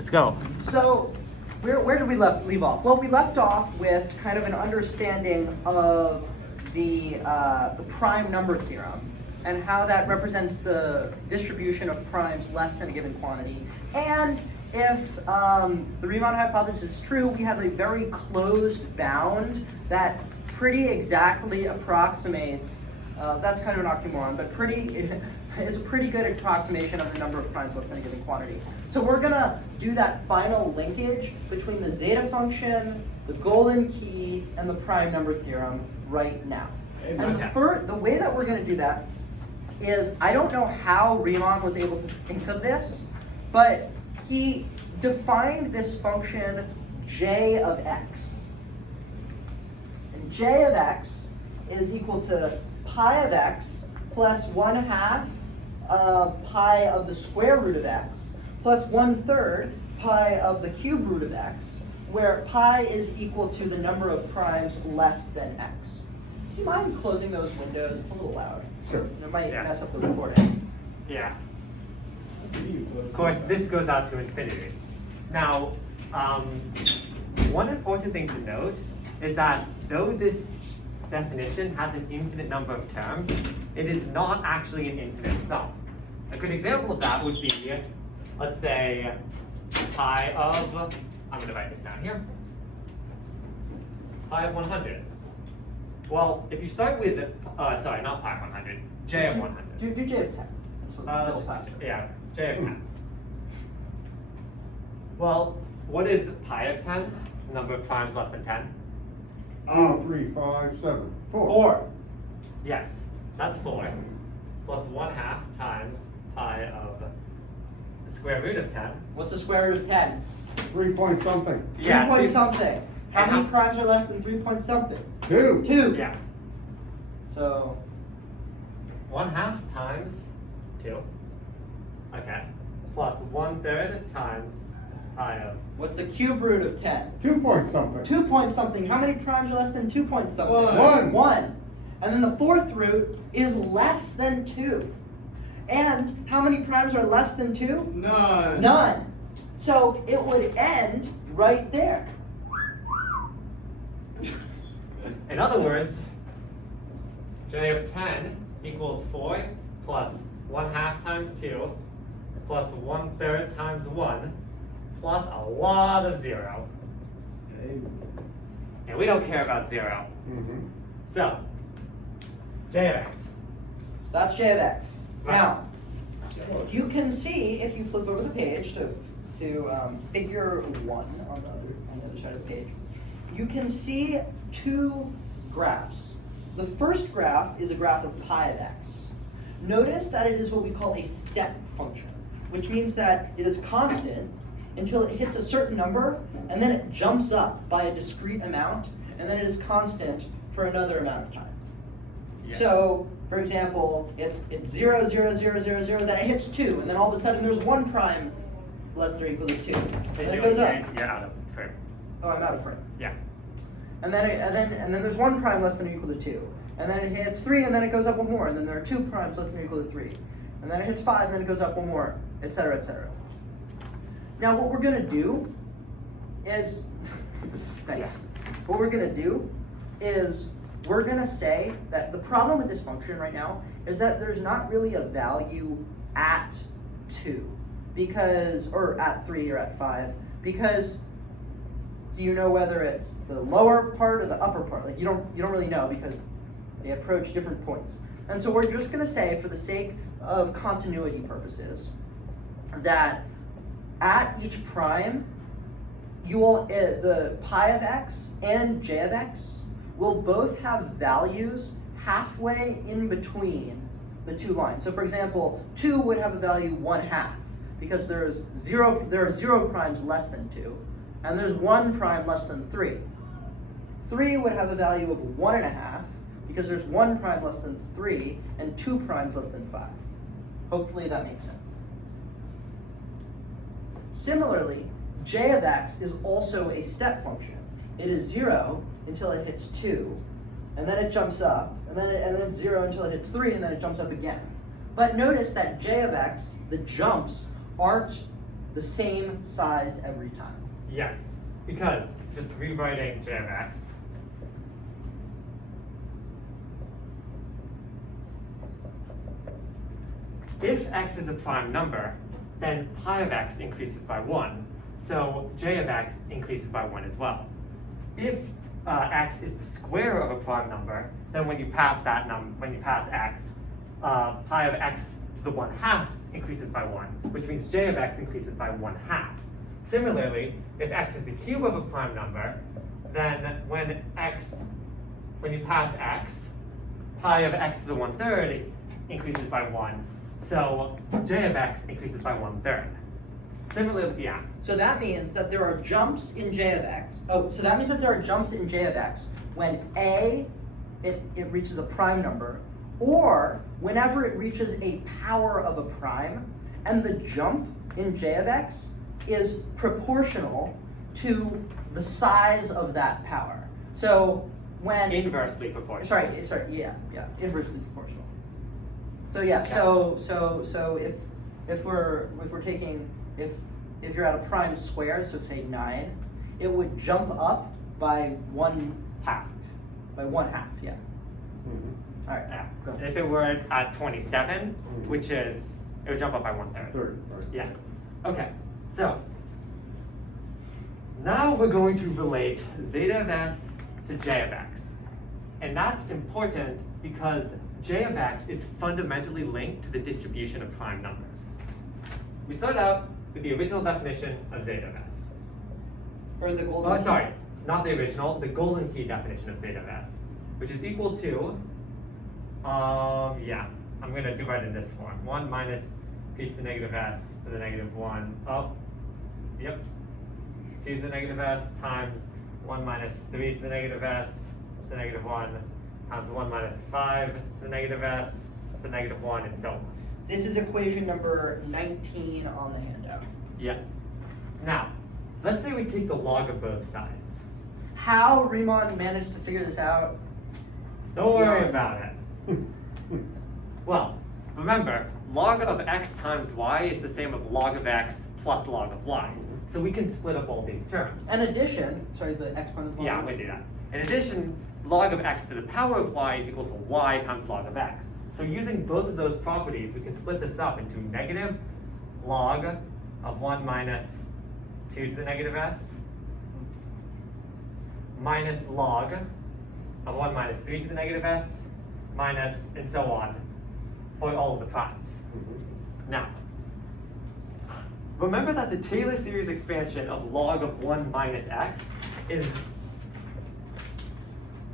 Let's go. So where did we leave off? Well, we left off with kind of an understanding of the prime number theorem and how that represents the distribution of primes less than a given quantity. And if the Riemann hypothesis is true, we have a very closed bound that pretty exactly approximates, that's kind of an oxymoron, but is a pretty good approximation of the number of primes less than a given quantity. So we're gonna do that final linkage between the zeta function, the golden key, and the prime number theorem right now. And the way that we're gonna do that is, I don't know how Riemann was able to think of this, but he defined this function j of x. And j of x is equal to pi of x plus 1/2 pi of the square root of x plus 1/3 pi of the cube root of x, where pi is equal to the number of primes less than x. Do you mind closing those windows? It's a little loud. Sure. It might mess up the recording. Yeah. Of course, this goes out to infinity. Now, one important thing to note is that though this definition has an infinite number of terms, it is not actually an infinite sum. A good example of that would be, let's say, pi of, I'm going to write this down here, pi of 100. Well, if you start with, sorry, not pi of 100, j of 100. Do j of 10. Yeah, j of 10. Well, what is pi of 10? The number of primes less than 10? 3, 5, 7, 4. 4. Yes, that's 4. Plus 1/2 times pi of the square root of 10. What's the square root of 10? 3 point something. 3 point something. How And many how- primes are less than 3 point something? 2. 2. Yeah, So 1/2 times 2. Okay, plus 1/3 times pi of, what's the cube root of 10? 2 point something. 2 point something. How many primes are less than 2 point something? 1. 1. And then the fourth root is less than 2. And how many primes are less than 2? None. None. So it would end right there. in other words, j of 10 equals 4 plus 1/2 times 2 plus 1/3 times 1 plus a lot of 0. And we don't care about 0. Mm-hmm. So, j of x. That's j of x. Right. Now, you can see if you flip over the page to figure 1 on the other side of the page, you can see 2 graphs. The first graph is a graph of pi of x. Notice that it is what we call a step function, which means that it is constant until it hits a certain number, and then it jumps up by a discrete amount, and then it is constant for another amount of time. Yes. So, for example, it's 0, 0, 0, 0, 0, then it hits 2, and then all of a sudden there's 1 prime less than or equal to 2. And then it goes up. You're out of frame. Oh, I'm out of frame. Yeah. And then there's 1 prime less than or equal to 2. And then it hits 3, and then it goes up 1 more. And then there are 2 primes less than or equal to 3. And then it hits 5, and then it goes up 1 more, etc., etc. Now what we're gonna do is, nice. What we're gonna do is we're gonna say that the problem with this function right now is that there's not really a value at 2, because, or at 3 or at 5, because do you know whether it's the lower part or the upper part? Like you don't really know because they approach different points. And so we're just gonna say, for the sake of continuity purposes, that at each prime, you will the pi of x and j of x will both have values halfway in between the 2 lines. So for example, 2 would have a value 1/2 because there are 0 primes less than 2, and there's 1 prime less than 3. 3 would have a value of 1.5 because there's 1 prime less than 3 and 2 primes less than 5. Hopefully that makes sense. Similarly, j of x is also a step function. It is 0 until it hits 2, and then it jumps up, and then it's 0 until it hits 3, and then it jumps up again. But notice that j of x, the jumps, aren't the same size every time. Yes, because just rewriting j of x. If x is a prime number, then pi of x increases by 1, so j of x increases by 1 as well. If x is the square of a prime number, then when you pass x, pi of x to the 1/2 increases by 1, which means j of x increases by 1/2. Similarly, if x is the cube of a prime number, then when you pass x, pi of x to the 1/3 increases by 1, so j of x increases by 1/3. Similarly, yeah. So that means that there are jumps in j of x. Oh, so that means that there are jumps in j of x when it reaches a prime number, or whenever it reaches a power of a prime, and the jump in j of x is proportional to the size of that power. So when Inversely proportional. sorry, yeah, inversely proportional. So yeah, Okay. so if we're taking if you're at a prime square, so say 9, it would jump up by 1/2, by 1/2, yeah. All right, Yeah. go. If it were at 27, which is, it would jump up by 1/3. Third, right. Yeah. Okay. So now we're going to relate zeta of s to j of x. And that's important because j of x is fundamentally linked to the distribution of prime numbers. We start out with the original definition of zeta of s. Or the golden. Oh, sorry, not the original, the golden key definition of zeta of s, which is equal to, yeah, I'm going to do it in this form. 1 minus p to the negative s to the negative 1. Oh, yep. T to the negative s times 1 minus 3 to the negative s to the negative 1 times 1 minus 5 to the negative s to the negative 1, and so on. This is equation number 19 on the handout. Yes. Now, let's say we take the log of both sides. How Riemann managed to figure this out? Don't worry about it. Well, remember, log of x times y is the same as log of x plus log of y. So we can split up all these terms. In addition, sorry, the exponent. Yeah, we do that. In addition, log of x to the power of y is equal to y times log of x. So using both of those properties, we can split this up into negative log of 1 minus 2 to the negative s minus log of 1 minus 3 to the negative s minus, and so on, for all of the primes. Now, remember that the Taylor series expansion of log of 1 minus x is,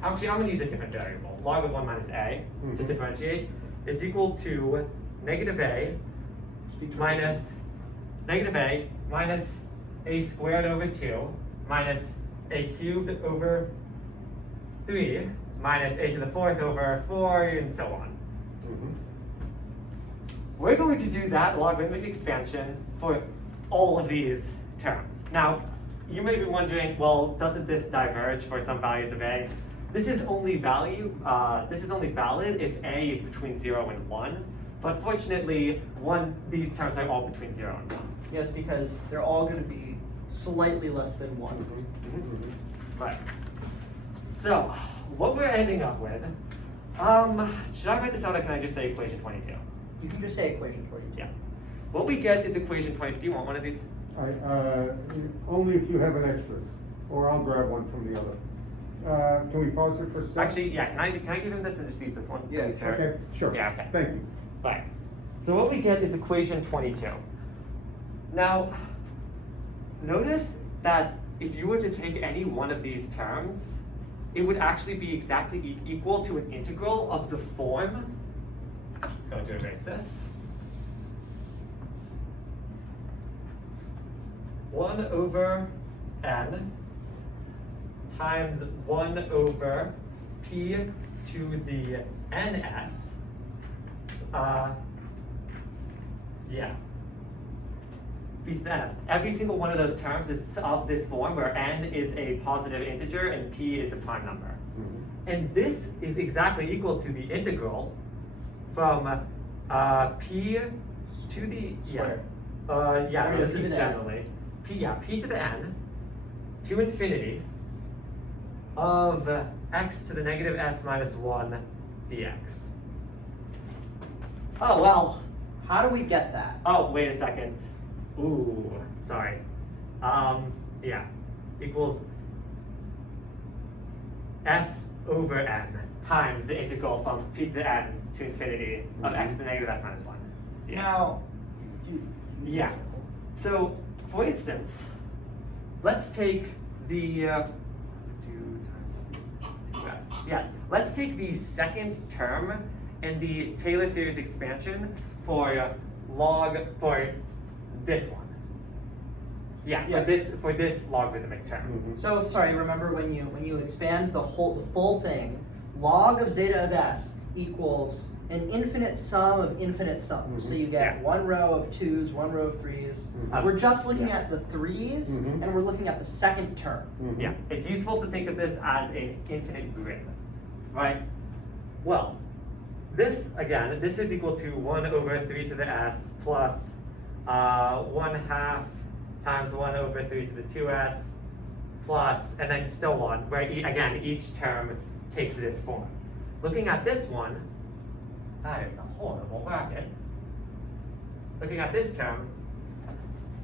actually I'm going to use a different variable. Log of 1 minus a to differentiate is equal to negative a minus a squared over 2 minus a cubed over 3 minus a to the 4th over 4, and so on. We're going to do that logarithmic expansion for all of these terms. Now, you may be wondering, well, doesn't this diverge for some values of a? This is only valid if a is between 0 and 1. But fortunately, these terms are all between 0 and 1. Yes, because they're all going to be slightly less than 1. Right. So, what we're ending up with, should I write this out or can I just say equation 22? You can just say equation 42. Yeah. What we get is equation 22. Do you want one of these? Only if you have an extra, or I'll grab one from the other. Can we pause it for a second? Actually, yeah, can I give him this and just use this one? Yeah, please, sir? Okay, sure. Yeah, okay. Thank you. Right. So what we get is equation 22. Now, notice that if you were to take any one of these terms, it would actually be exactly equal to an integral of the form. Going to erase this. 1 over n times 1 over p to the ns. Yeah. P to the ns. Every single one of those terms is of this form where n is a positive integer and p is a prime number. And this is exactly equal to the integral from p to the Square. Yeah, Or no, this p is to the n. generally p to the n to infinity of x to the negative s minus 1 dx. Oh, well, how do we get that? Oh, wait a second. Ooh, sorry. Yeah, equals s over n times the integral from p to the n to infinity of x to the negative s minus 1 dx. Now, Yeah. So, for instance, let's take the 2 times 2s. Yes, let's take the second term in the Taylor series expansion for for this one. Yeah, Yeah. for this logarithmic term. Mhm. so sorry, remember when you expand the full thing, log of zeta of s equals an infinite sum of infinite sums. So you get Yeah. one row of 2's, one row of 3's. Mhm. We're just looking Yeah. at the 3's, Mhm. and we're looking at the second term. Mhm. Yeah, it's useful to think of this as an infinite grid, right? Well, this is equal to 1 over 3 to the s plus 1/2 times 1 over 3 to the 2s plus, and then so on, where again, each term takes this form. Looking at this one, that is a horrible bracket. Looking at this term,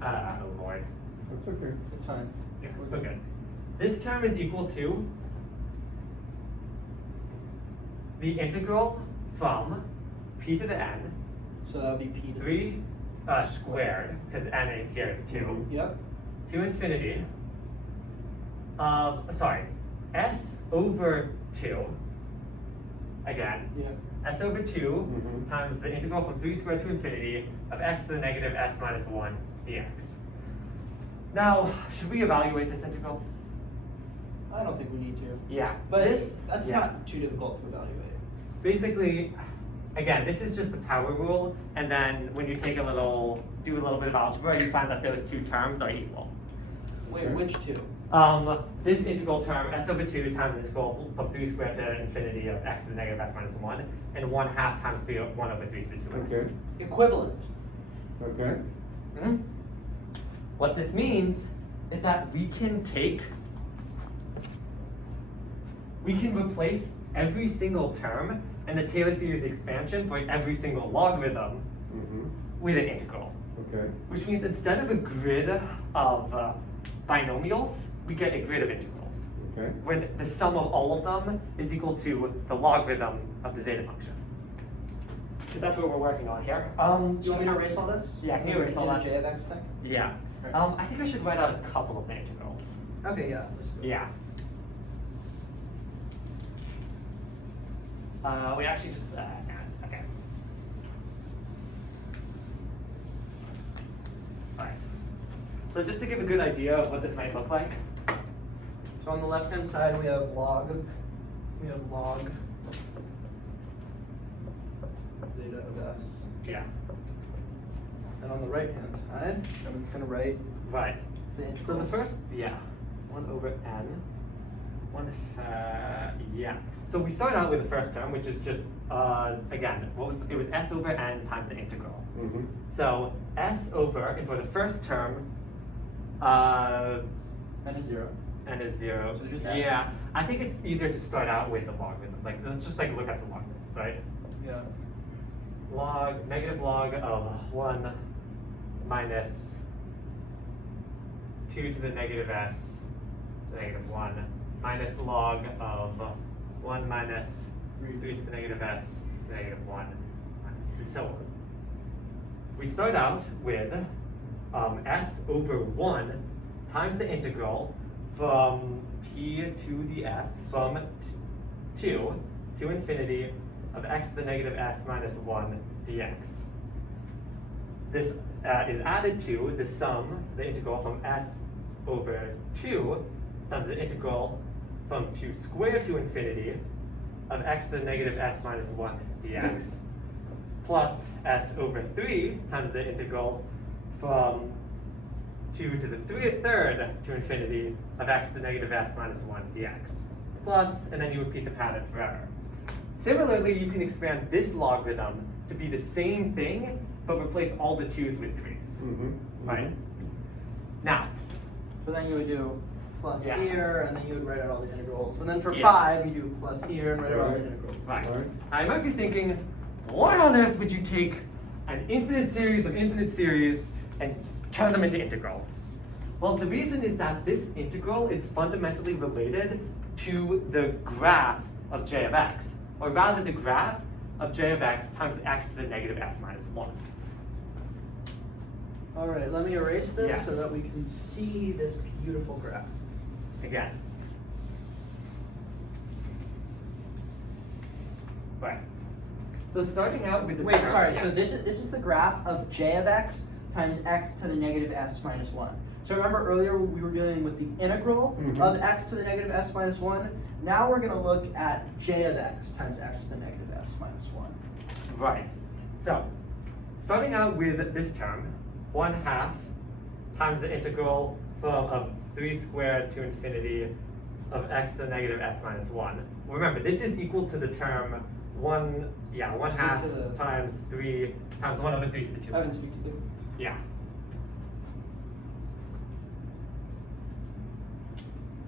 oh Lord. That's okay. It's fine. Yeah, we're good. This term is equal to the integral from p to the n, So that would be p to 3 squared, because n in here is 2, Yep. to infinity, s over 2, again, Yeah. s over 2 Mhm. times the integral from 3 squared to infinity of x to the negative s minus 1 dx. Now, should we evaluate this integral? I don't think we need to. Yeah. But this, that's yeah. not too difficult to evaluate. Basically, again, this is just the power rule, and then when you do a little bit of algebra, you find that those two terms are equal. Wait, Okay. which two? This integral term, s over 2 times the integral from 3 squared to infinity of x to the negative s minus 1, and 1/2 times 1 over 3 to the 2s. Okay. Equivalent. Okay. What this means is that we can replace every single term in the Taylor series expansion for every single logarithm Mhm. with an integral. Okay. Which means instead of a grid of binomials, we get a grid of integrals, Okay. where the sum of all of them is equal to the logarithm of the zeta function. Because that's what we're working on here. You want me to erase all this? Yeah, can you erase all that? The j of x thing? Yeah. Right. I think I should write out a couple of the integrals. Okay, yeah. let's do it. Yeah. We actually just, okay. Alright. So just to give a good idea of what this might look like. So on the left hand side we have log zeta of s. Yeah. And on the right hand side, I'm just gonna write Right. the So the integrals. first, 1 over n, yeah. So we start out with the first term, which is just, again, it was s over n times the integral. Mhm. So s over, and for the first term, n is 0. n is 0. So just s. Yeah, I think it's easier to start out with the logarithm. Like, let's just look at the logarithms, right? Yeah. Negative log of 1 minus 2 to the negative s, negative 1, minus log of 1 minus 3 to the negative s, negative 1, and so on. We start out with s over 1 times the integral from p to the s from 2 to infinity of x to the negative s minus 1 dx. This is added to the sum, the integral from s over 2 times the integral from 2 squared to infinity of x to the negative s minus 1 dx, plus s over 3 times the integral from 2 to the third to infinity of x to the negative s minus 1 dx, plus, and then you repeat the pattern forever. Similarly, you can expand this logarithm to be the same thing but replace all the 2's with 3's, right? Now, So then you would do plus Yeah. here, and then you would write out all the integrals. And then for Yeah. 5, you do plus here and write out all the Right. integrals. right. Right. Now, you might be thinking, why on earth would you take an infinite series of infinite series and turn them into integrals? Well, the reason is that this integral is fundamentally related to the graph of j of x, or rather the graph of j of x times x to the negative s minus 1. All right, let me erase this Yes. so that we can see this beautiful graph. Again. Right. So starting out with the Wait, term- sorry. yeah. So this is the graph of j of x times x to the negative s minus 1. So remember earlier we were dealing with the integral of x to the negative s minus 1. Now we're going to look at j of x times x to the negative s minus 1. Right. So, starting out with this term, 1/2 times the integral of 3 squared to infinity of x to the negative s minus 1. Remember, this is equal to the term 1/2 to the- times 3 times 1/3 to the 2. I haven't speak to you. Yeah.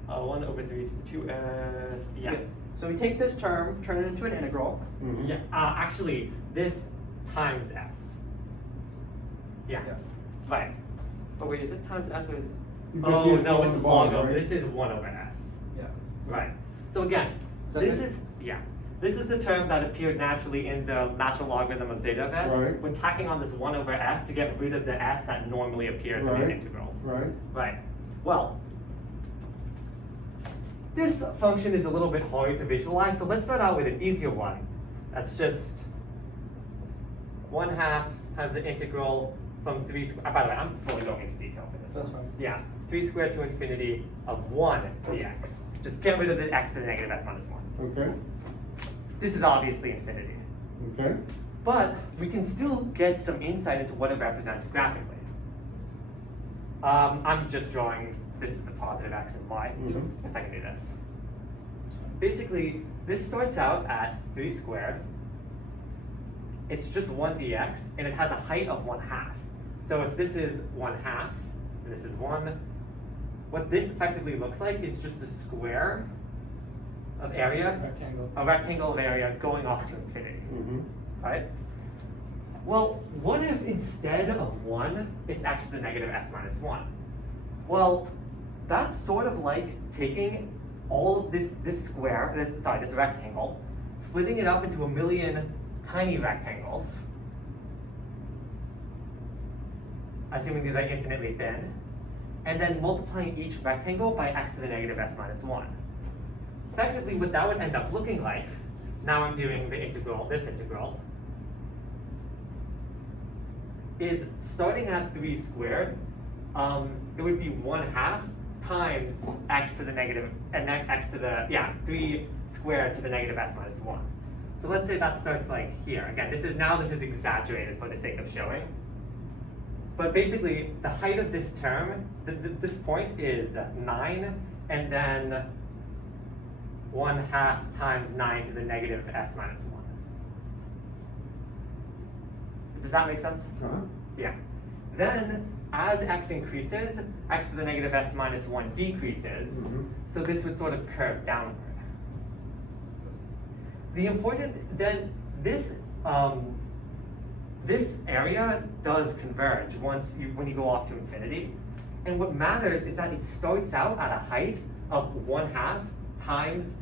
1/3 to the 2s, yeah. Okay, so we take this term, turn it into an integral. Yeah, actually, this times s. Yeah. Yeah. Right. But wait, is it times s or is? You just Oh use no, one it's above, log over. right? This is 1/s. Yeah. Right. So again, Is that this good? is this is the term that appeared naturally in the natural logarithm of zeta of s. Right. When tacking on this 1/s to get rid of the s that normally appears in Right. these integrals. Right. Right. Well, this function is a little bit hard to visualize, so let's start out with an easier one. That's just 1/2 times the integral from 3 squared. By the way, I'm fully going into detail for this. That's fine. Yeah, 3 squared to infinity of 1 dx. Just get rid of the x to the negative s minus 1. Okay. This is obviously infinity. Okay. But we can still get some insight into what it represents graphically. I'm just drawing, this is the positive x and y. Guess I can do this. Basically, this starts out at 3 squared. It's just 1 dx, and it has a height of 1/2. So if this is 1/2, and this is 1, what this effectively looks like is just a square of area, Rectangle. a rectangle of area going off to infinity, right? Well, what if instead of 1, it's x to the negative s minus 1? Well, that's sort of like taking all of this square, this rectangle, splitting it up into a million tiny rectangles, assuming these are infinitely thin, and then multiplying each rectangle by x to the negative s minus 1. Effectively, what that would end up looking like, now I'm doing the integral, this integral, is starting at 3 squared, it would be 1/2 times x to the negative, and then x to the, 3 squared to the negative s minus 1. So let's say that starts like here. Again, this is exaggerated for the sake of showing. But basically, the height of this term, this point is 9, and then 1/2 times 9 to the negative s minus 1. Does that make sense? Yeah. Then, as x increases, x to the negative s minus 1 decreases, so this would sort of curve downward. The important, then this area does converge when you go off to infinity. And what matters is that it starts out at a height of 1/2 times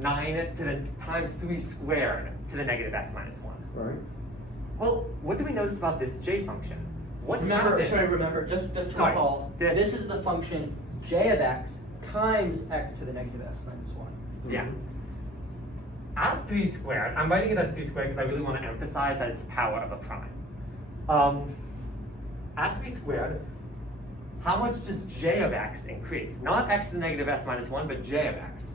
9 to the times 3 squared to the negative s minus 1. Right. Well, what do we notice about this j function? What Remember, happens? just to Sorry, recall, this- this is the function j of x times x to the negative s minus 1. Yeah. At 3 squared, I'm writing it as 3 squared because I really want to emphasize that it's power of a prime. At 3 squared, how much does j of x increase? Not x to the negative s minus 1, but j of x.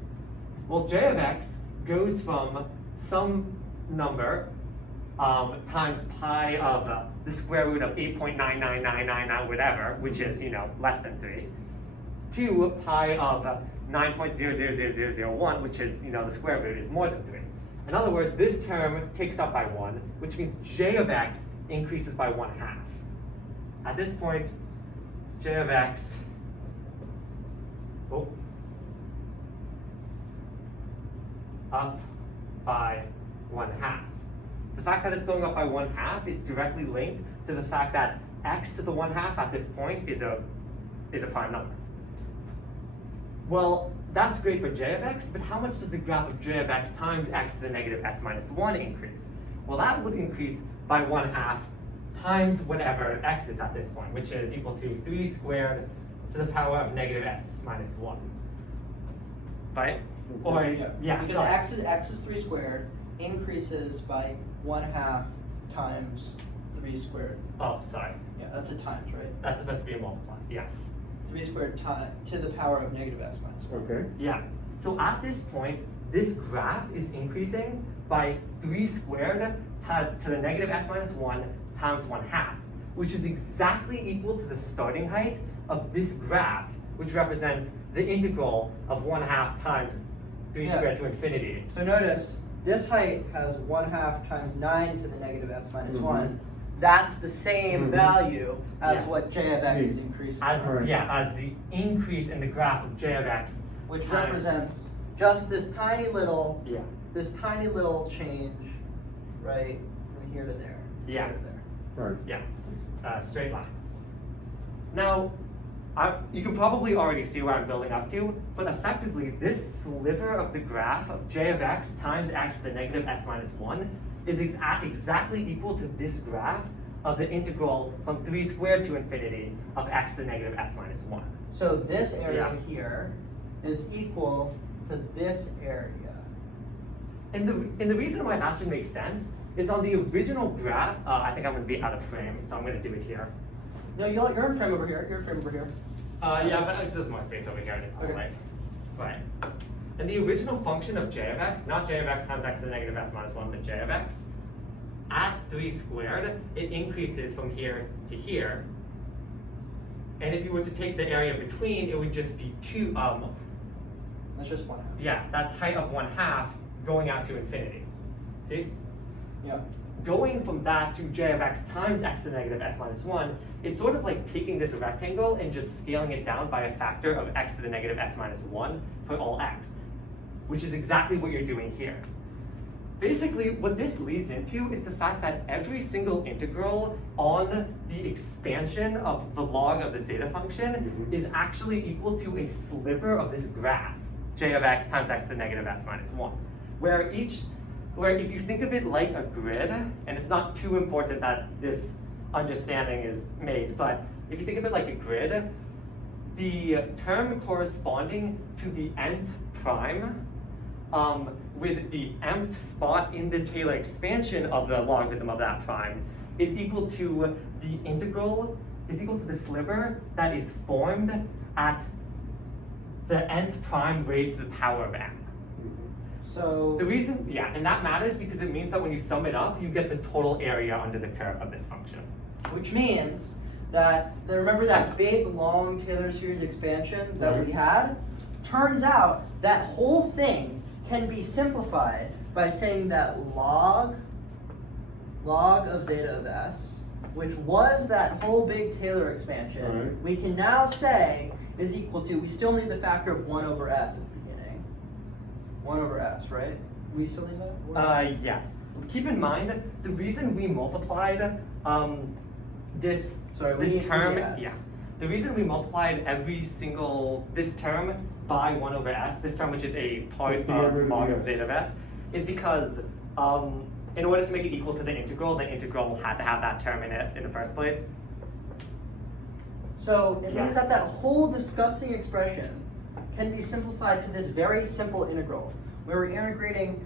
Well, j of x goes from some number times pi of the square root of 8.99999 whatever, which is, less than 3, to pi of 9.000001, which is, the square root is more than 3. In other words, this term takes up by 1, which means j of x increases by 1/2. At this point, j of x, up by 1/2. The fact that it's going up by 1/2 is directly linked to the fact that x to the 1/2 at this point is a prime number. Well, that's great for j of x, but how much does the graph of j of x times x to the negative s minus 1 increase? Well, that would increase by 1/2 times whatever x is at this point, which is equal to 3 squared to the power of negative s minus 1. Right? Or, yeah, Because sorry. x is 3 squared increases by 1/2 times 3 squared. Oh, sorry. Yeah, that's a times, right? That's supposed to be a multiply, yes. 3 squared to the power of negative s minus 1. Okay. Yeah. So at this point, this graph is increasing by 3 squared to the negative s minus 1 times 1/2, which is exactly equal to the starting height of this graph, which represents the integral of 1/2 times 3 squared to infinity. So notice, this height has 1/2 times 9 to the negative s minus Mhm. 1. That's the same Mhm. value as Yeah. what j of x is Yeah. increasing, As, Right. as the increase in the graph of j of x. which times- represents just this tiny little Yeah. change, right, from here to there. Yeah. Here to there. Right. Yeah, straight line. Now, you can probably already see where I'm building up to, but effectively, this sliver of the graph of j of x times x to the negative s minus 1 is exactly equal to this graph of the integral from 3 squared to infinity of x to the negative s minus 1. So this area Yeah. here is equal to this area. And the reason why that should make sense is on the original graph, I think I'm going to be out of frame, so I'm going to do it here. No, you're in frame over here. You're in frame over here. Yeah, but it's just more space over here, and it's Okay. all like, right. And the original function of j of x, not j of x times x to the negative s minus 1, but j of x, at 3 squared, it increases from here to here. And if you were to take the area between, it would just be 2, That's just 1/2. yeah, that's height of 1/2 going out to infinity. See? Yeah. Going from that to j of x times x to the negative s minus 1 is sort of like taking this rectangle and just scaling it down by a factor of x to the negative s minus 1 for all x, which is exactly what you're doing here. Basically, what this leads into is the fact that every single integral on the expansion of the log of the zeta function Mhm. is actually equal to a sliver of this graph, j of x times x to the negative s minus 1, where if you think of it like a grid, and it's not too important that this understanding is made, but if you think of it like a grid, the term corresponding to the nth prime with the mth spot in the Taylor expansion of the logarithm of that prime is equal to the integral, is equal to the sliver that is formed at the nth prime raised to the power of n. So The reason, yeah, and that matters because it means that when you sum it up, you get the total area under the curve of this function. which means that, remember that big, long Taylor series expansion that we had? Turns out that whole thing can be simplified by saying that log of zeta of s, which was that whole big Taylor expansion, Right. we can now say is equal to, we still need the factor of 1 over s at the beginning. 1 over s, right? We still need that? Yes. Keep in mind, the reason we multiplied this Sorry, we need term, s. yeah. The reason we multiplied this term by 1 over s, this term which is a part Just to get of rid of log the of s. zeta of s, is because in order to make it equal to the integral had to have that term in it in the first place. So it Yeah. means that whole disgusting expression can be simplified to this very simple integral, where we're integrating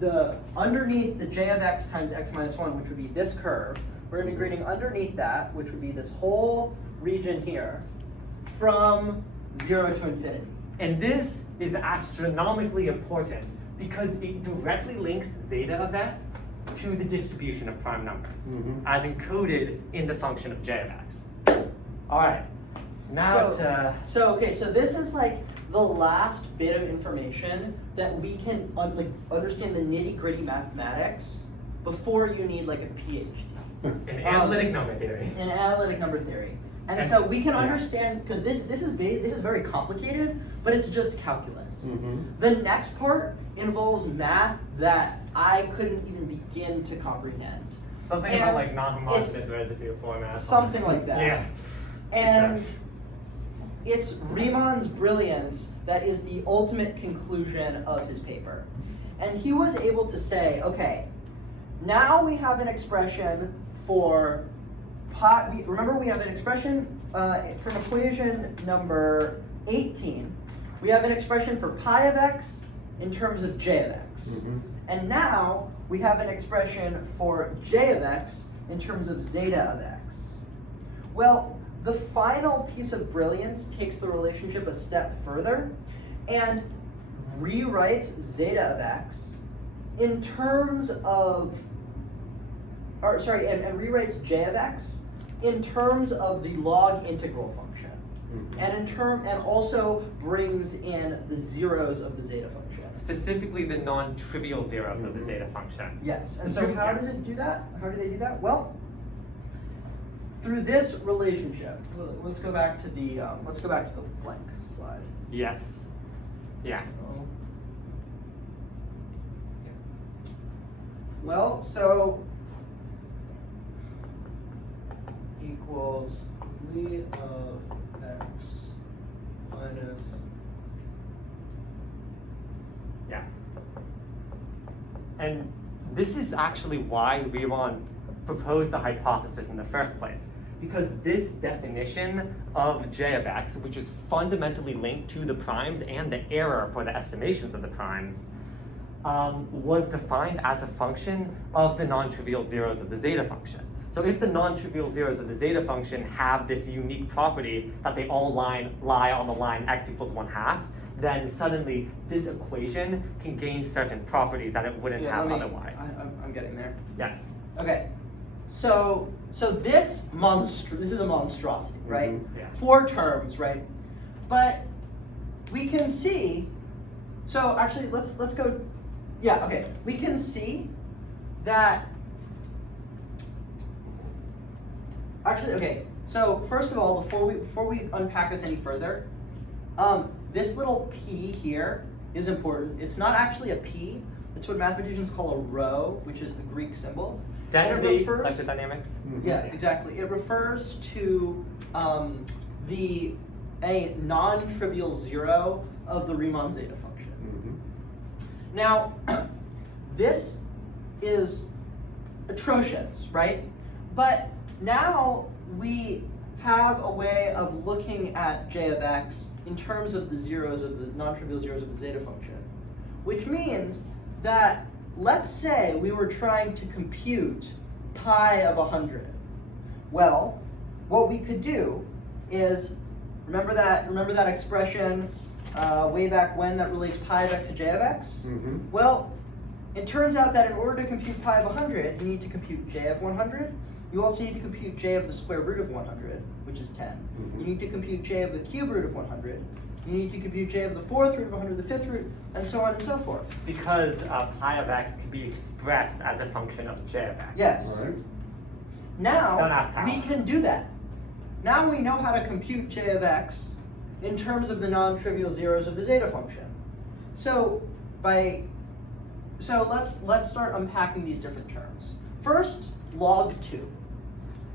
the underneath the j of x times x minus 1, which would be this curve. We're integrating underneath that, which would be this whole region here, from 0 to infinity. And this is astronomically important because it directly links zeta of s to the distribution of prime numbers, Mhm. as encoded in the function of j of x. All right, now So this is like the last bit of information that we can understand the nitty-gritty mathematics before you need like a PhD. In analytic number theory. In analytic number theory. And And- so we can yeah. understand, because this is very complicated, but it's just calculus. Mhm. The next part involves math that I couldn't even begin to comprehend. Something And about like non-homogeneous it's residue format. something like that. Yeah. And Exactly. it's Riemann's brilliance that is the ultimate conclusion of his paper. And he was able to say, okay, now we have an expression for pi. Remember, we have an expression from equation number 18. We have an expression for pi of x in terms of j of x. Mhm. And now we have an expression for j of x in terms of zeta of x. Well, the final piece of brilliance takes the relationship a step further and rewrites zeta of x in terms of, and rewrites j of x in terms of the log integral function, Mhm. and also brings in the zeros of the zeta function. Specifically the non-trivial zeros of the zeta function. Yes, and so how does it do that? How do they do that? Well, through this relationship. Let's go back to the blank slide. Yes. Yeah. Well, so equals v of x minus. Yeah. And this is actually why Riemann proposed the hypothesis in the first place. Because this definition of j of x, which is fundamentally linked to the primes and the error for the estimations of the primes, was defined as a function of the non-trivial zeros of the zeta function. So if the non-trivial zeros of the zeta function have this unique property that they all lie on the line x equals 1/2, then suddenly this equation can gain certain properties that it wouldn't have otherwise. I'm getting there. Yes. Okay, so this is a monstrosity, right? Mhm. Yeah. 4 terms, right? But we can see. So actually, let's go. Yeah. Okay. We can see that. Actually, okay. So first of all, before we unpack this any further, this little p here is important. It's not actually a p. It's what mathematicians call a rho, which is a Greek symbol. And it Density, refers- like the dynamics. Mhm. Yeah, exactly. It refers to a non-trivial zero of the Riemann zeta function. Mhm. Now, this is atrocious, right? But now we have a way of looking at j of x in terms of the zeros of the non-trivial zeros of the zeta function, which means that let's say we were trying to compute pi of 100. Well, what we could do is, remember that expression way back when that relates pi of x to j of x? Mhm. Well, it turns out that in order to compute pi of 100, you need to compute j of 100. You also need to compute j of the square root of 100, which is 10. Mhm. You need to compute j of the cube root of 100. You need to compute j of the 4th root of 100, the 5th root, and so on and so forth. Because pi of x can be expressed as a function of j of x. Yes. All right. Now, Don't ask how. we can do that. Now we know how to compute j of x in terms of the non-trivial zeros of the zeta function. So let's start unpacking these different terms. First, log 2.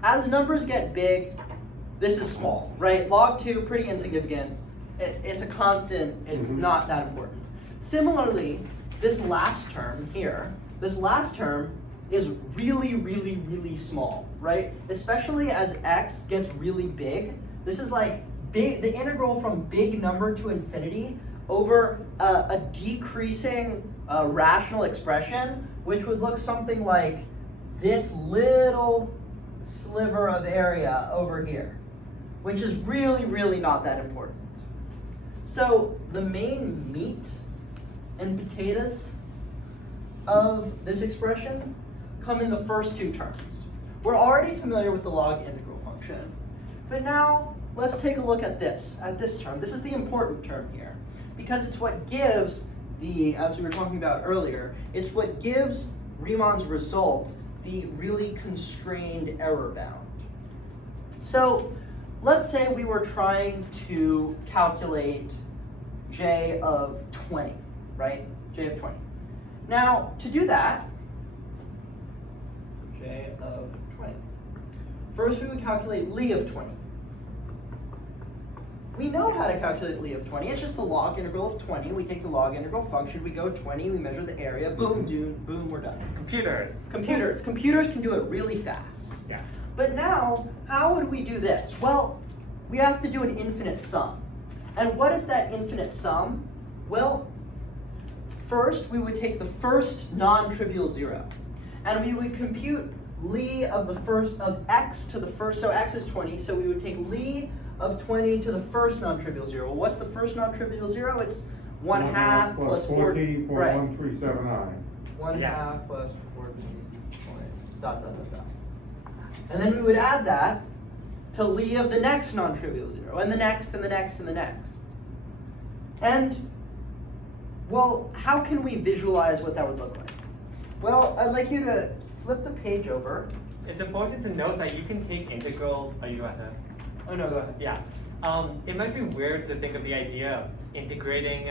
As numbers get big, this is small, right? Log 2, pretty insignificant. It's a constant, it's Mhm. not that important. Similarly, this last term here, is really, really, really small, right? Especially as x gets really big. This is like the integral from big number to infinity over a decreasing rational expression, which would look something like this little sliver of area over here, which is really, really not that important. So the main meat and potatoes of this expression come in the first 2 terms. We're already familiar with the log integral function, but now let's take a look at this term. This is the important term here, because it's what gives as we were talking about earlier, it's what gives Riemann's result the really constrained error bound. So let's say we were trying to calculate j of 20, right? J of 20. Now, to do that, j of 20. First, we would calculate Li of 20. We know how to calculate Li of 20. It's just the log integral of 20. We take the log integral function, we go 20, we measure the area, boom, boom, we're done. Computers. Computers can do it really fast. Yeah. But now, how would we do this? Well, we have to do an infinite sum. And what is that infinite sum? Well, first we would take the first non-trivial zero, and we would compute Li of the first of x to the first, so x is 20, so we would take Li of 20 to the first non-trivial zero. Well, what's the first non-trivial zero? It's 1/2 plus 40. 14.1379. 1/2 Yes. plus 14. Dot. And then we would add that to Li of the next non-trivial zero, and the next, and the next, and the next. And, well, how can we visualize what that would look like? Well, I'd like you to flip the page over. It's important to note that you can take integrals. Are you go ahead? Oh no, go ahead. Yeah. It might be weird to think of the idea of integrating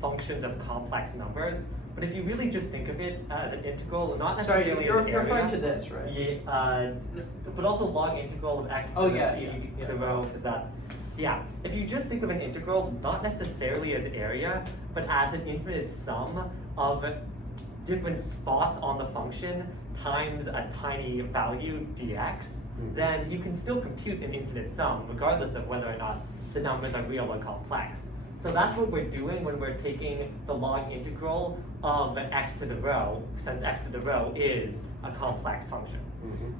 functions of complex numbers, but if you really just think of it as an integral, not necessarily Sorry, as you're an area. referring to this, right? Yeah, but also log integral of x to Oh, the yeah, p yeah, to the yeah. row, because that's, yeah. If you just think of an integral, not necessarily as area, but as an infinite sum of different spots on the function times a tiny value dx, then you can still compute an infinite sum regardless of whether or not the numbers are real or complex. So that's what we're doing when we're taking the log integral of x to the row, since x to the row is a complex function.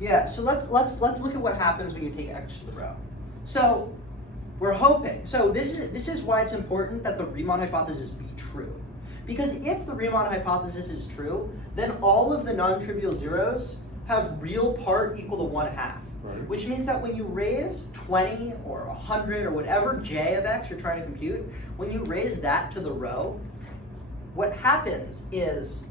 Yeah, so let's look at what happens when you take x to the row. So we're hoping, so this is why it's important that the Riemann hypothesis be true. Because if the Riemann hypothesis is true, then all of the non-trivial zeros have real part equal to 1/2. Right. Which means that when you raise 20 or 100 or whatever j of x you're trying to compute, when you raise that to the row, what happens is,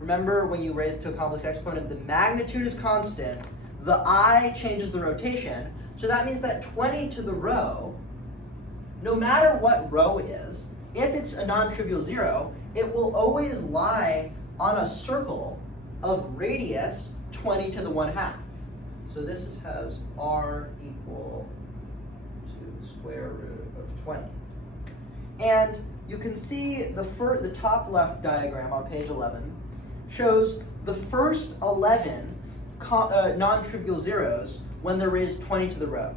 remember when you raise to a complex exponent, the magnitude is constant, the I changes the rotation, so that means that 20 to the row, no matter what row is, if it's a non-trivial zero, it will always lie on a circle of radius 20 to the 1/2. So this has r equal to the square root of 20. And you can see the top left diagram on page 11 shows the first 11 non-trivial zeros when they're raised 20 to the row.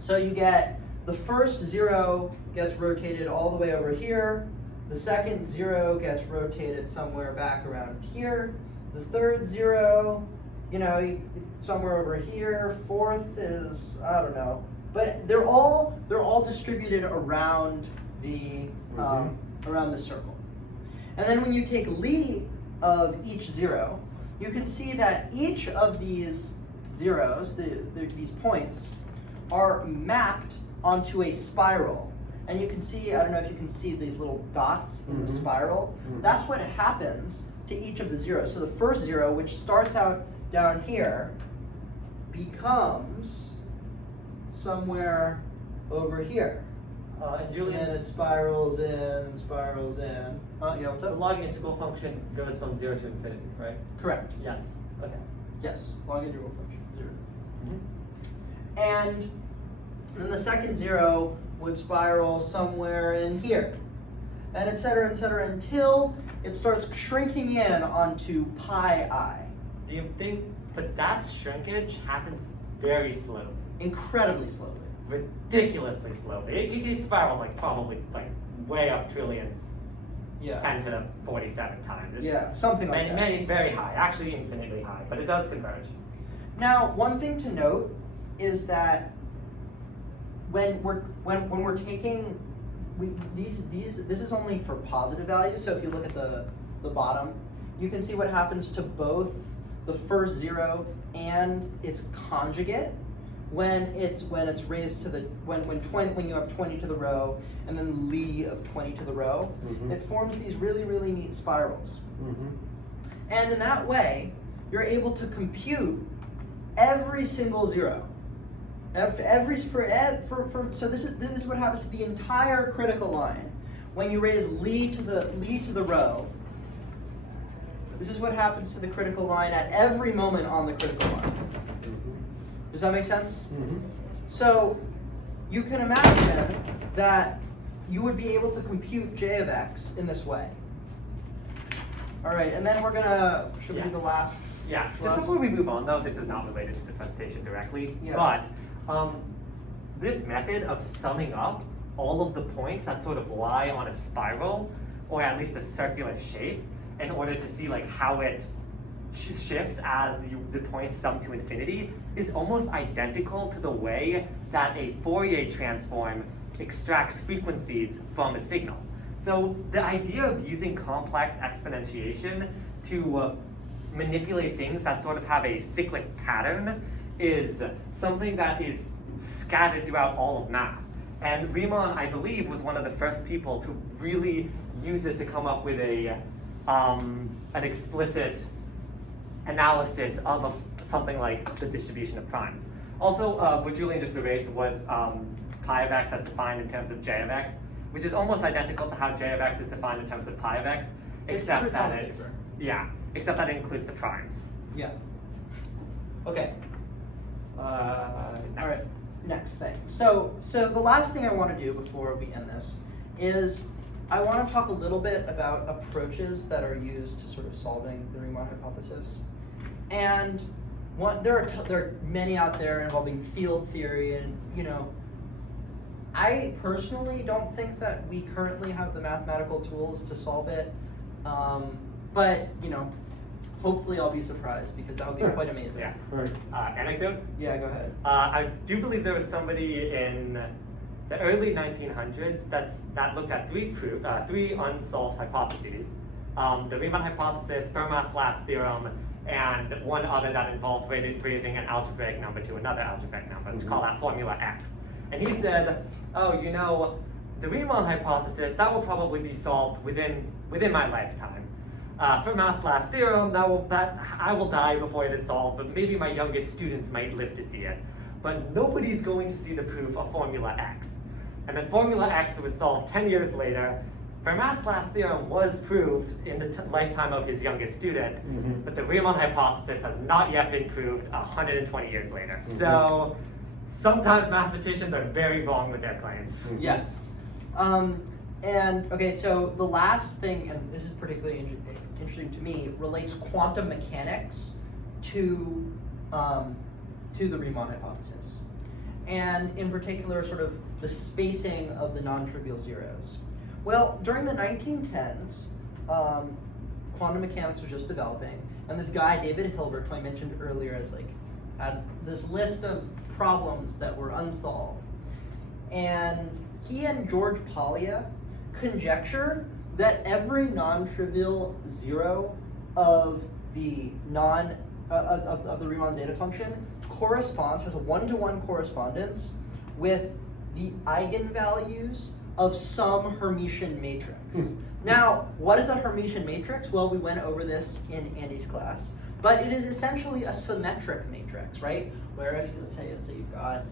So you get the first zero gets rotated all the way over here, the second zero gets rotated somewhere back around here, the third zero, somewhere over here, fourth is, I don't know, but they're all distributed around the around the circle. And then when you take Li of each zero, you can see that each of these zeros, these points, are mapped onto a spiral. And you can see, I don't know if you can see these little dots in the spiral. That's what happens to each of the zeros. So the first zero, which starts out down here, becomes somewhere over here. Julian, And it spirals in, spirals in. Yeah, what's the up? log integral function goes from 0 to infinity, right? Correct. Yes. Okay. Yes, log integral function, 0. And then the second zero would spiral somewhere in here. And et cetera, until it starts shrinking in onto pi I. Do you think, but that shrinkage happens very slowly, Incredibly slowly. ridiculously slowly. It spirals probably way up trillions, Yeah. 10 to the 47 times. It's Yeah, something like that. many, very high, actually infinitely high, but it does converge. Now, one thing to note is that when we're taking this is only for positive values. So if you look at the bottom, you can see what happens to both the first zero and its conjugate when it's raised to the when you have 20 to the row and then Li of 20 to the row. It forms these really neat spirals. And in that way, you're able to compute every single zero. So this is what happens to the entire critical line. When you raise li to the row, this is what happens to the critical line at every moment on the critical line. Does that make sense? Mm-hmm. So you can imagine that you would be able to compute j of x in this way. All right, and then should we do the last? Yeah, just before we move on though, this is not related to the presentation directly, but this method of summing up all of the points that sort of lie on a spiral, or at least a circular shape, in order to see like how it shifts as the points sum to infinity, is almost identical to the way that a Fourier transform extracts frequencies from a signal. So the idea of using complex exponentiation to manipulate things that sort of have a cyclic pattern is something that is scattered throughout all of math. And Riemann, I believe, was one of the first people to really use it to come up with an explicit analysis of something like the distribution of primes. Also, what Julian just erased was pi of x as defined in terms of j of x, which is almost identical to how j of x is defined in terms of pi of x, except that it includes the primes. Yeah. Okay. All right. Next thing. So the last thing I want to do before we end this is I want to talk a little bit about approaches that are used to sort of solving the Riemann hypothesis. And there are many out there involving field theory, and I personally don't think that we currently have the mathematical tools to solve it. But hopefully I'll be surprised, because that would be quite amazing. Yeah. Right. Anecdote? Yeah, go ahead. I do believe there was somebody in the early 1900s that looked at three unsolved hypotheses. The Riemann hypothesis, Fermat's last theorem, and one other that involved raising an algebraic number to another algebraic number. Let's call that formula X. And he said, oh, the Riemann hypothesis, that will probably be solved within my lifetime. Fermat's last theorem, I will die before it is solved, but maybe my youngest students might live to see it. But nobody's going to see the proof of formula X. And then formula X was solved 10 years later. Fermat's last theorem was proved in the lifetime of his youngest student, but the Riemann hypothesis has not yet been proved 120 years later. So sometimes mathematicians are very wrong with their claims. Yes. And okay, so the last thing, and this is particularly interesting to me, relates quantum mechanics to the Riemann hypothesis, and in particular, sort of the spacing of the non-trivial zeros. Well, during the 1910s, quantum mechanics was just developing, and this guy David Hilbert, who I mentioned earlier, had this list of problems that were unsolved, and he and George Polya conjecture that every non-trivial zero of the of the Riemann zeta function has a one-to-one correspondence with the eigenvalues of some Hermitian matrix. Now, what is a Hermitian matrix? Well, we went over this in Andy's class, but it is essentially a symmetric matrix, right? Where if let's say you've got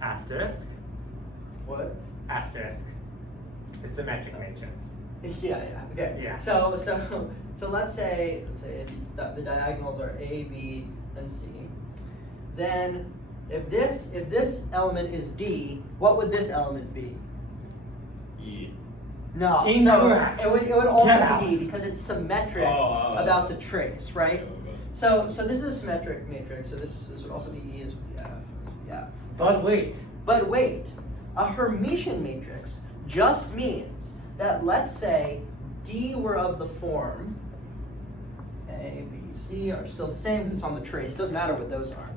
Asterisk. what? Asterisk. The symmetric matrix. Yeah. Okay. Yeah. So let's say the diagonals are A, B, and C. Then if this element is D, what would this element be? E. No. Incorrect. So it would also Get be D because it's symmetric about the trace, right? Okay. So this is a symmetric matrix. So this would also be E as yeah. But wait. But wait, a Hermitian matrix just means that, let's say D were of the form A, B, C are still the same because it's on the trace. Doesn't matter what those are.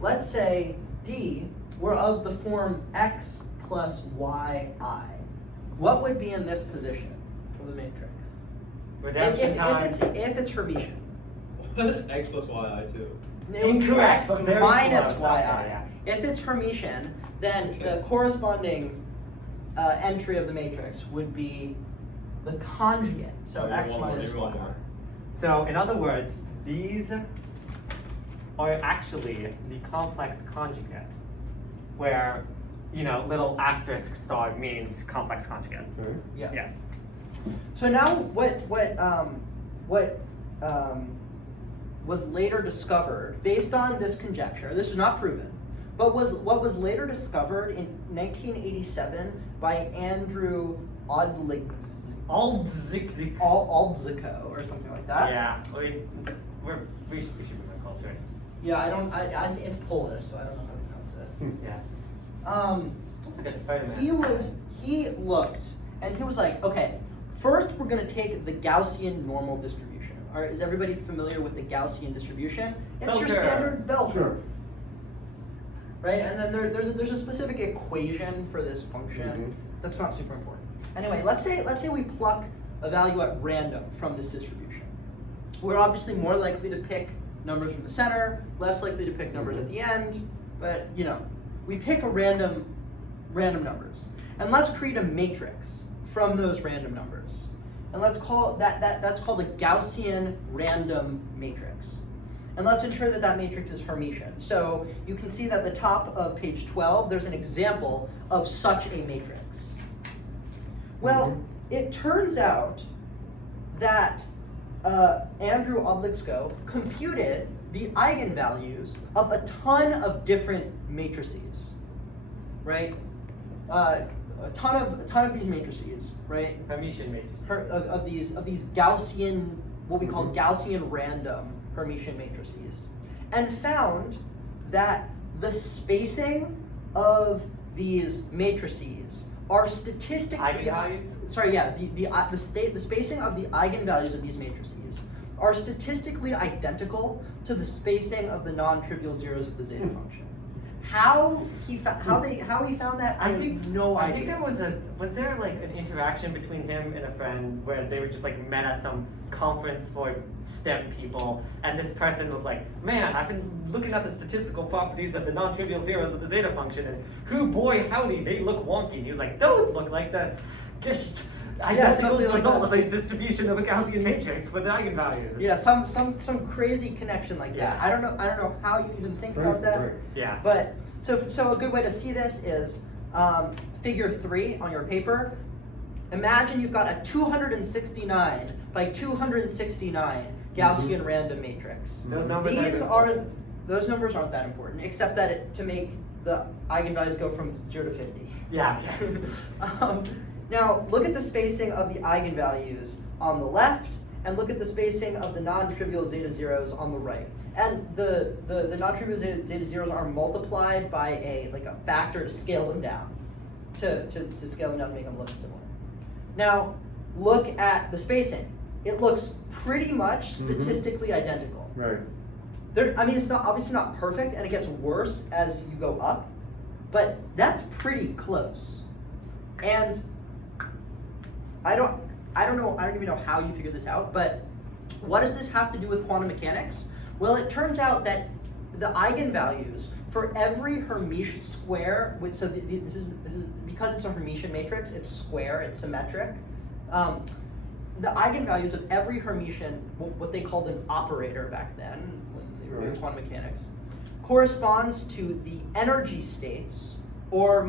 Let's say D were of the form X plus YI. What would be in this position of the matrix? Redemption time. If it's Hermitian. X plus yi too. Incorrect, X but very minus close. yi. Okay, yeah. If it's Hermitian, then Okay. the corresponding entry of the matrix would be the conjugate. So X minus Everyone y. more. So in other words, these are actually the complex conjugates, where, you know, little asterisk star means complex conjugate. Okay. Yeah. Yes. So now what was later discovered based on this conjecture, this is not proven, but what was later discovered in 1987 by Andrew Aldlichko or something like that. Yeah, we should be more cultured. Yeah, I think it's Polish, so I don't know how to pronounce it. Yeah. It's like a Spider-Man. He looked and he was like, okay, first we're gonna take the Gaussian normal distribution. All right, is everybody familiar with the Gaussian distribution? It's Bell your curve. standard bell curve, Sure. right? And then there's a specific equation for this function. Mhm. That's not super important. Anyway, let's say we pluck a value at random from this distribution. We're obviously more likely to pick numbers from the center, less likely to pick numbers at the end, but you know, we pick a random numbers. And let's create a matrix from those random numbers. And let's call that's called a Gaussian random matrix. And let's ensure that matrix is Hermitian. So you can see that at the top of page 12, there's an example of such a matrix. Well, it turns out that Andrew Odlycko computed the eigenvalues of a ton of different matrices, right? A ton of these matrices, right? Hermitian matrices. Of these Gaussian, what we call Gaussian random Hermitian matrices, and found that the spacing of these matrices are statistically Eigenvalues? Sorry, yeah, the spacing of the eigenvalues of these matrices are statistically identical to the spacing of the non-trivial zeros of the zeta function. How he found that, I have no idea. I think there was there like an interaction between him and a friend where they were just like met at some conference for STEM people, and this person was like, man, I've been looking at the statistical properties of the non-trivial zeros of the zeta function, and boy howdy, they look wonky. He was like, those look like the identical something like result that. of the distribution of a Gaussian matrix for the eigenvalues. Yeah, some crazy connection like that. Yeah. I don't know how you even think about that. Right. Yeah. But so a good way to see this is figure 3 on your paper. Imagine you've got a 269 by 269 Gaussian random matrix. Those numbers Those numbers aren't that important, except that to make the eigenvalues go from 0 to 50. Yeah. Now look at the spacing of the eigenvalues on the left, and look at the spacing of the non-trivial zeta zeros on the right. And the non-trivial zeta zeros are multiplied by a factor to scale them down, to scale them down to make them look similar. Now look at the spacing. It looks pretty much statistically identical. Right. It's not obviously not perfect, and it gets worse as you go up, but that's pretty close. And I don't even know how you figured this out, but what does this have to do with quantum mechanics? Well, it turns out that the eigenvalues for every Hermitian square, this is because it's a Hermitian matrix, it's square, it's symmetric. The eigenvalues of every Hermitian, what they called an operator back then, when they were doing quantum mechanics, corresponds to the energy states or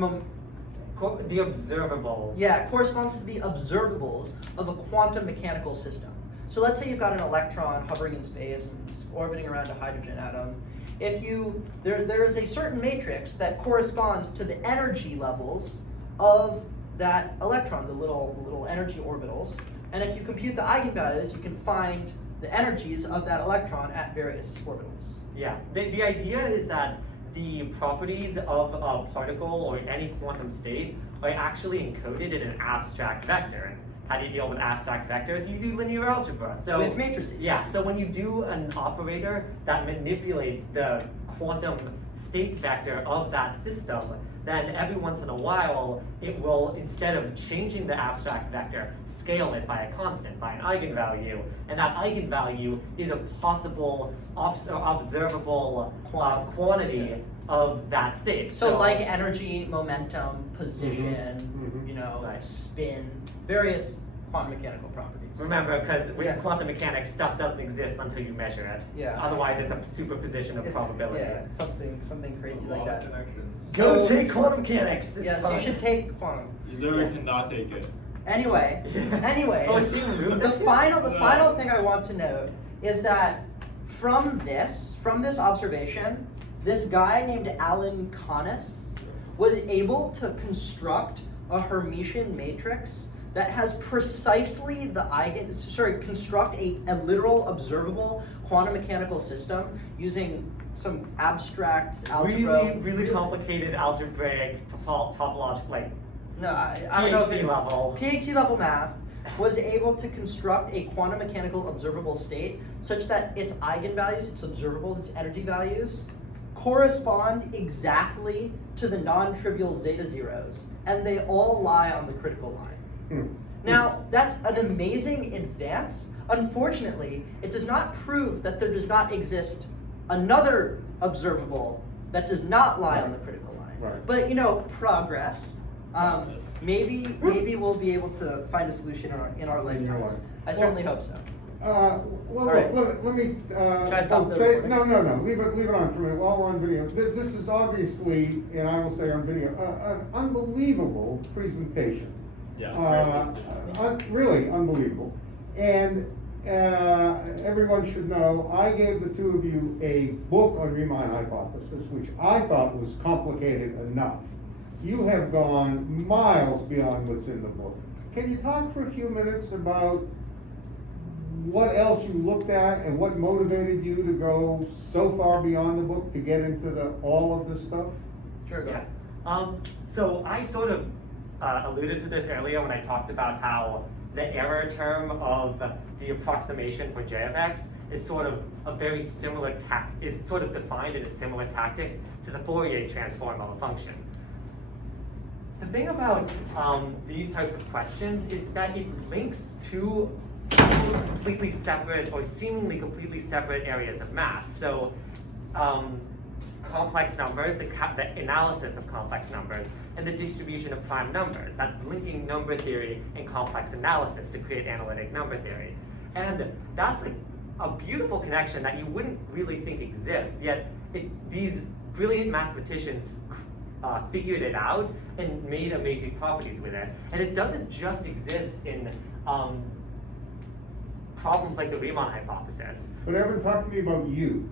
The observables. Yeah, it corresponds to the observables of a quantum mechanical system. So let's say you've got an electron hovering in space and it's orbiting around a hydrogen atom. There is a certain matrix that corresponds to the energy levels of that electron, the little energy orbitals. And if you compute the eigenvalues, you can find the energies of that electron at various orbitals. Yeah. The idea is that the properties of a particle or any quantum state are actually encoded in an abstract vector. How do you deal with abstract vectors? You do linear algebra. So With matrices. Yeah, so when you do an operator that manipulates the quantum state vector of that system, then every once in a while, it will, instead of changing the abstract vector, scale it by a constant, by an eigenvalue. And that eigenvalue is a possible observable quantity of that state. So like energy, momentum, position, Mhm. you know, Right. spin, various quantum mechanical properties. Remember, because with Yeah. quantum mechanics, stuff doesn't exist until you measure it. Yeah. Otherwise, it's a superposition of probability. Yeah, something crazy A like lot that. of connections. Go So- take quantum mechanics. It's Yes, fun. you should take quantum. You literally Yeah. cannot take it. Anyway, Oh, it's being rude. the final No. thing I want to note is that from this observation, this guy named Alan Connes was able to construct a Hermitian matrix that has precisely the construct a literal observable quantum mechanical system using some abstract algebra. Really complicated algebraic topological, like No, I don't know if PhD level. PhD level math was able to construct a quantum mechanical observable state such that its eigenvalues, its observables, its energy values correspond exactly to the non-trivial zeta zeros, and they all lie on the critical line. Now, that's an amazing advance. Unfortunately, it does not prove that there does not exist another observable that does not lie on the critical line. Right. But progress. Maybe we'll be able to find a solution in our In your lifetimes. life. I certainly hope so. Well, All right. let me, I stop the say, recording? no, leave it on for a minute while we're on video. This is obviously, and I will say on video, an unbelievable presentation. Yeah. Really unbelievable. And everyone should know, I gave the two of you a book on Riemann hypothesis, which I thought was complicated enough. You have gone miles beyond what's in the book. Can you talk for a few minutes about what else you looked at and what motivated you to go so far beyond the book to get into all of this stuff? Sure, go Yeah. ahead. So I sort of alluded to this earlier when I talked about how the error term of the approximation for j of x is sort of a very similar is sort of defined in a similar tactic to the Fourier transform of a function. The thing about these types of questions is that it links two completely separate or seemingly completely separate areas of math. So complex numbers, the analysis of complex numbers, and the distribution of prime numbers. That's linking number theory and complex analysis to create analytic number theory. And that's a beautiful connection that you wouldn't really think exists, yet these brilliant mathematicians figured it out and made amazing properties with it. And it doesn't just exist in problems like the Riemann hypothesis. But Evan, talk to me about you.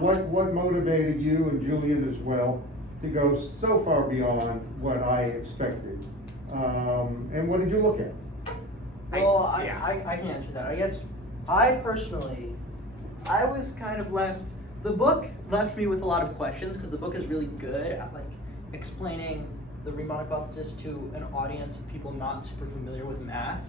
What motivated you and Julian as well to go so far beyond what I expected? And what did you look at? Well, yeah. I can answer that. I guess I personally, I was kind of the book left me with a lot of questions because the book is really good at explaining the Riemann hypothesis to an audience of people not super familiar with math.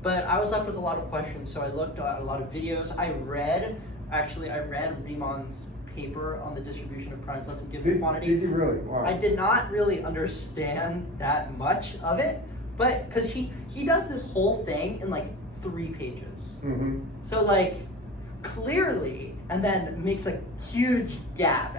But I was left with a lot of questions, so I looked at a lot of videos. I read Riemann's paper on the distribution of primes less than given quantity. Did you really? Wow. I did not really understand that much of it, but because he does this whole thing in 3 pages. Mm-hmm. So clearly, and then makes a huge gap.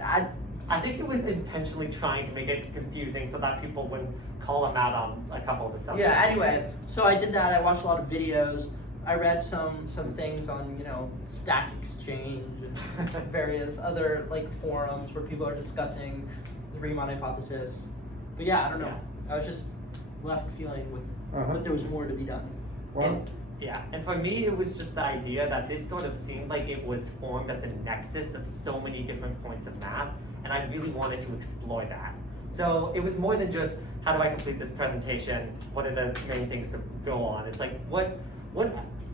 I think it was intentionally trying to make it confusing so that people wouldn't call him out on a couple of the subjects. Yeah, anyway, so I did that. I watched a lot of videos. I read some things on, Stack Exchange and various other forums where people are discussing the Riemann hypothesis. But yeah, I don't know. I was just left feeling that there was more to be done. Wow. And for me, it was just the idea that this sort of seemed like it was formed at the nexus of so many different points of math, and I really wanted to explore that. So it was more than just, how do I complete this presentation? What are the main things to go on? It's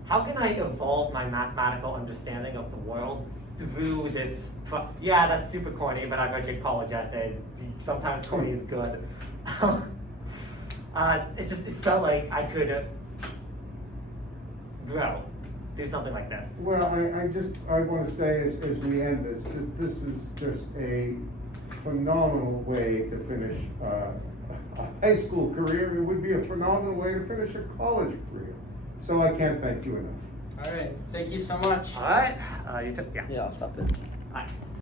how can I evolve my mathematical understanding of the world through this? Yeah, that's super corny, but I've read your college essays. Sometimes corny is good. It felt like I could grow, do something like this. Well, I want to say as we end this is just a phenomenal way to finish a high school career. It would be a phenomenal way to finish a college career. So I can't thank you enough. All right. Thank you so much. All right, you took, yeah. Yeah, I'll stop it. All right.